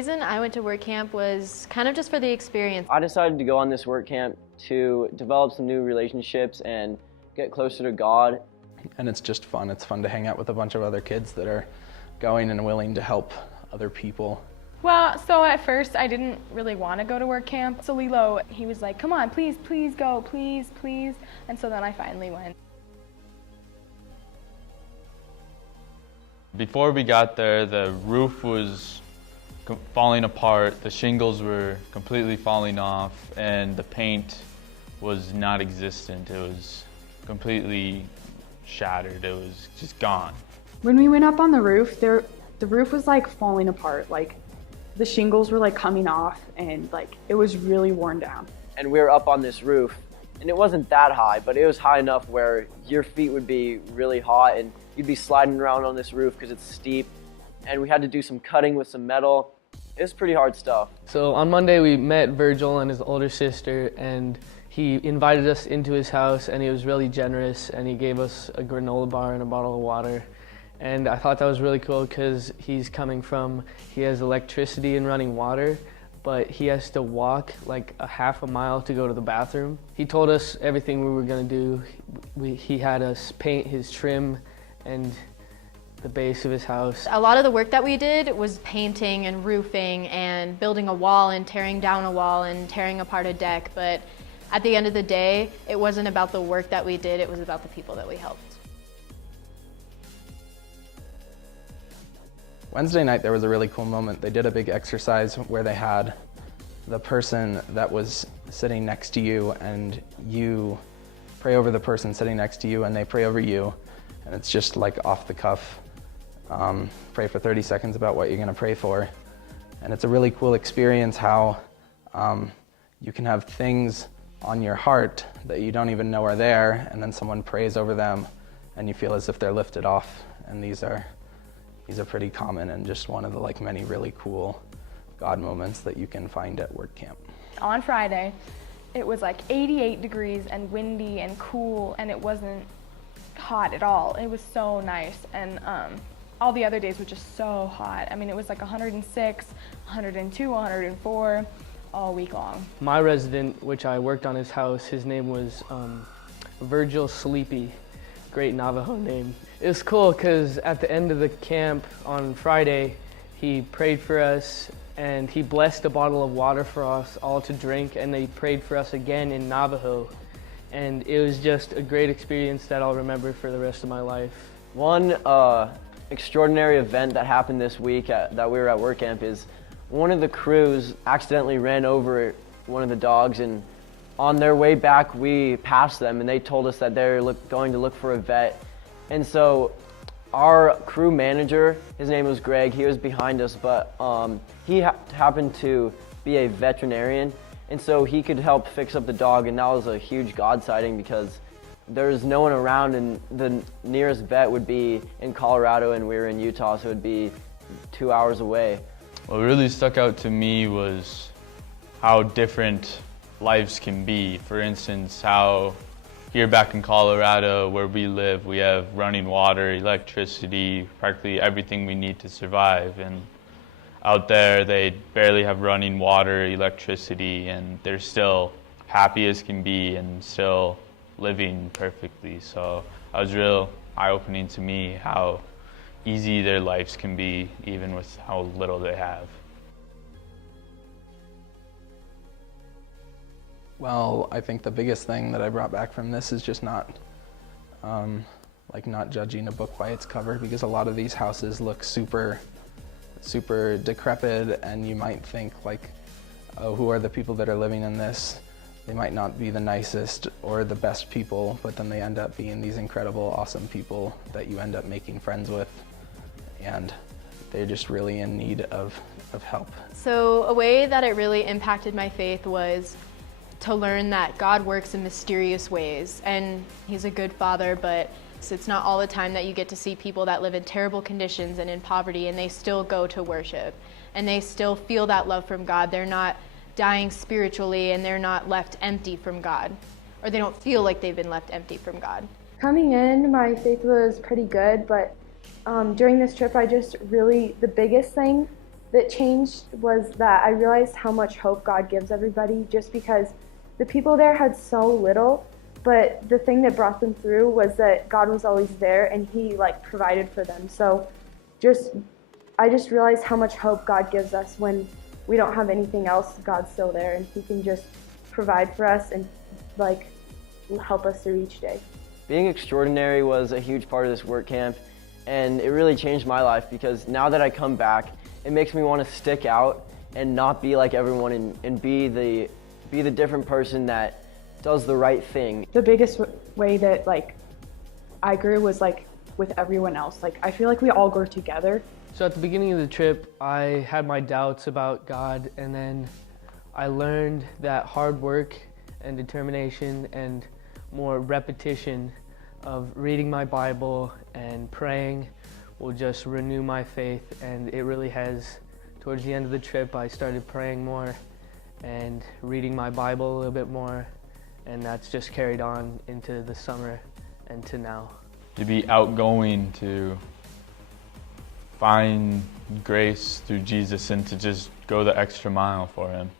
reason I went to work camp was kind of just for the experience. I decided to go on this work camp to develop some new relationships and get closer to God. And it's just fun. It's fun to hang out with a bunch of other kids that are going and willing to help other people. Well, so at first I didn't really want to go to work camp. So Lilo, he was like, come on, please, please go, please, please. And so then I finally went. Before we got there, the roof was falling apart, the shingles were completely falling off, and the paint was not existent. It was completely shattered. It was just gone. When we went up on the roof, the roof was like falling apart. Like the shingles were like coming off, and like it was really worn down. And we were up on this roof, and it wasn't that high, but it was high enough where your feet would be really hot and you'd be sliding around on this roof because it's steep. And we had to do some cutting with some metal. It was pretty hard stuff. So on Monday we met Virgil and his older sister, and he invited us into his house, and he was really generous, and he gave us a granola bar and a bottle of water. And I thought that was really cool because he has electricity and running water, but he has to walk like a half a mile to go to the bathroom. He told us everything we were gonna do. He had us paint his trim and the base of his house. A lot of the work that we did was painting and roofing and building a wall and tearing down a wall and tearing apart a deck, but at the end of the day, it wasn't about the work that we did, it was about the people that we helped. Wednesday night there was a really cool moment. They did a big exercise where they had the person that was sitting next to you, and you pray over the person sitting next to you, and they pray over you. And it's just like off the cuff. Pray for 30 seconds about what you're gonna pray for. And it's a really cool experience how you can have things on your heart that you don't even know are there, and then someone prays over them and you feel as if they're lifted off. And these are pretty common and just one of the like many really cool God moments that you can find at work camp. On Friday, it was like 88 degrees and windy and cool, and it wasn't hot at all. It was so nice, and all the other days were just so hot. I mean, it was like 106, 102, 104 all week long. My resident, which I worked on his house, his name was Virgil Sleepy. Great Navajo name. It was cool because at the end of the camp on Friday, he prayed for us and he blessed a bottle of water for us all to drink, and they prayed for us again in Navajo. And it was just a great experience that I'll remember for the rest of my life. One extraordinary event that happened this week that we were at work camp is one of the crews accidentally ran over one of the dogs, and on their way back we passed them and they told us that they're going to look for a vet. And so our crew manager, his name was Greg, he was behind us, but he happened to be a veterinarian, and so he could help fix up the dog, and that was a huge God sighting because there's no one around, and the nearest vet would be in Colorado and we were in Utah, so it would be 2 hours away. What really stuck out to me was how different lives can be. For instance, how here back in Colorado where we live, we have running water, electricity, practically everything we need to survive. And out there, they barely have running water, electricity, and they're still happy as can be and still living perfectly. So it was real eye-opening to me how easy their lives can be, even with how little they have. Well, I think the biggest thing that I brought back from this is just not judging a book by its cover, because a lot of these houses look super decrepit, and you might think like, oh, who are the people that are living in this? They might not be the nicest or the best people, but then they end up being these incredible, awesome people that you end up making friends with, and they're just really in need of help. So a way that it really impacted my faith was to learn that God works in mysterious ways, and He's a good Father, but it's not all the time that you get to see people that live in terrible conditions and in poverty, and they still go to worship, and they still feel that love from God. They're not dying spiritually, and they're not left empty from God, or they don't feel like they've been left empty from God. Coming in, my faith was pretty good, but during this trip, the biggest thing that changed was that I realized how much hope God gives everybody, just because the people there had so little, but the thing that brought them through was that God was always there and he like provided for them. So I just realized how much hope God gives us when we don't have anything else. God's still there and he can just provide for us and like help us through each day. Being extraordinary was a huge part of this work camp, and it really changed my life because now that I come back, it makes me want to stick out and not be like everyone and be the different person that does the right thing. The biggest way that like I grew was like with everyone else. Like I feel like we all grow together. So at the beginning of the trip, I had my doubts about God, and then I learned that hard work and determination and more repetition of reading my Bible and praying will just renew my faith, and it really has. Towards the end of the trip, I started praying more and reading my Bible a little bit more, and that's just carried on into the summer and to now. To be outgoing, to find grace through Jesus, and to just go the extra mile for him.